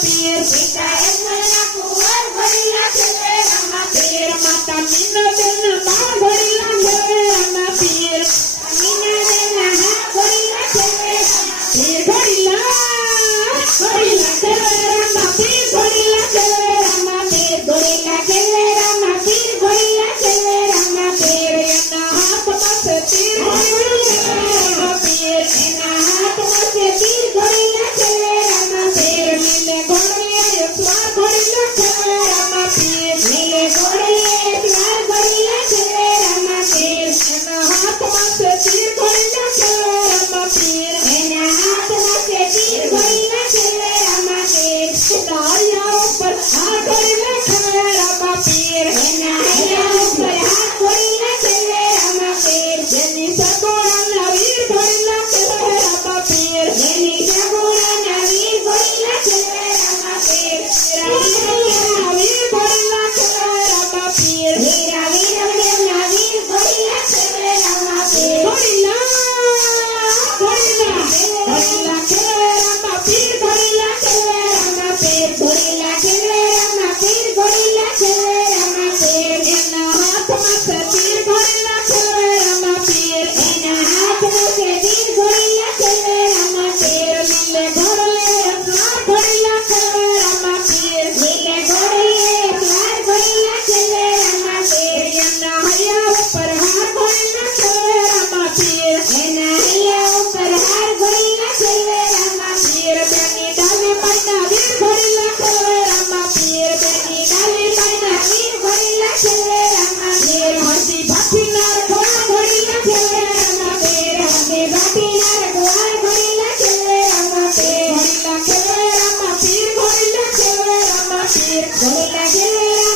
પીર સીતા એમના કુંવર ઘોડીલા ખેલે રામા પીર માતા મીના બેન બાર ઘોડીલા ખેલે રામા પીર મીના બેન હા ઘોડીલા ખેલે પીર ઘોડીલા ખેલે રામા પીર ઘોડીલા ખેલે રામા પીર ઘોડીલા ખેલે રામા પીર ઘોડીલા ખેલે રામા પીર એના હાથમાં છે તીર ઘોડીલા પીર એના હાથમાં છે તીર ઘોડીલા ખેલે રામા પીર મીને ઘોડીલા સ્વાર ઘોડીલા ખેલે રામા પીર મીને ઘોડીલા સ્વાર ઘોડીલા ખેલે રામા પીર એના હાથમાં છે તીર ઘોડીલા ખેલે રામા પીર એના હાથમાં છે તીર ઘોડીલા ખેલે રામા પીર તાળિયા ઉપર હાથ ઘોડીલા ખેલે રામા પીર એના હૈયા ઉપર હાથ ઘોડીલા ખેલે રામા પીર જેની સગોળાના વીર ઘોડીલા ખેલે રામા પીર જેની સગોળાના વીર ઘોડીલા ખેલે રામા પીર વીરા વીર ઘોડીલા ખેલે રામા પીર વીરા વીર દેવના વીર ઘોડીલા ખેલે રામા પીર ઘોડીલા ખેલે રામા પીર ઘોડીલા ખેલે રામા પીર ઘોડીલા ખેલે રામા પીર ઘોડીલા ખેલે રામા પીર એના હાથમાં છે તીર ઘોડીલા ખેલે રામા પીર એના હાથમાં છે તીર ઘોડીલા ખેલે રામા પીર લીલે ઘોડલે સ્વાર ઘોડીલા ખેલે રામા પીર લીલે ઘોડલે સ્વાર ઘોડીલા ખેલે રામા પીર એના હૈયા ઉપર હાર ઘોડીલા ખેલે રામા પીર એના હૈયા ઉપર હાર ઘોડીલા ખેલે રામા પીર બેની ડાલે પાના વીર ઘોડીલા ખેલે રામા પીર બેની ડાલે પાના વીર ઘોડીલા ખેલે રામા પીર હસી ભાટીનાર ઘોડા ઘોડીલા ખેલે રામા પીર હસી ભાટીનાર ઘોડા ઘોડીલા ખેલે રામા પીર ઘોડીલા ખેલે રામા પીર ઘોડીલા ખેલે રામા પીર ઘોડીલા ખેલે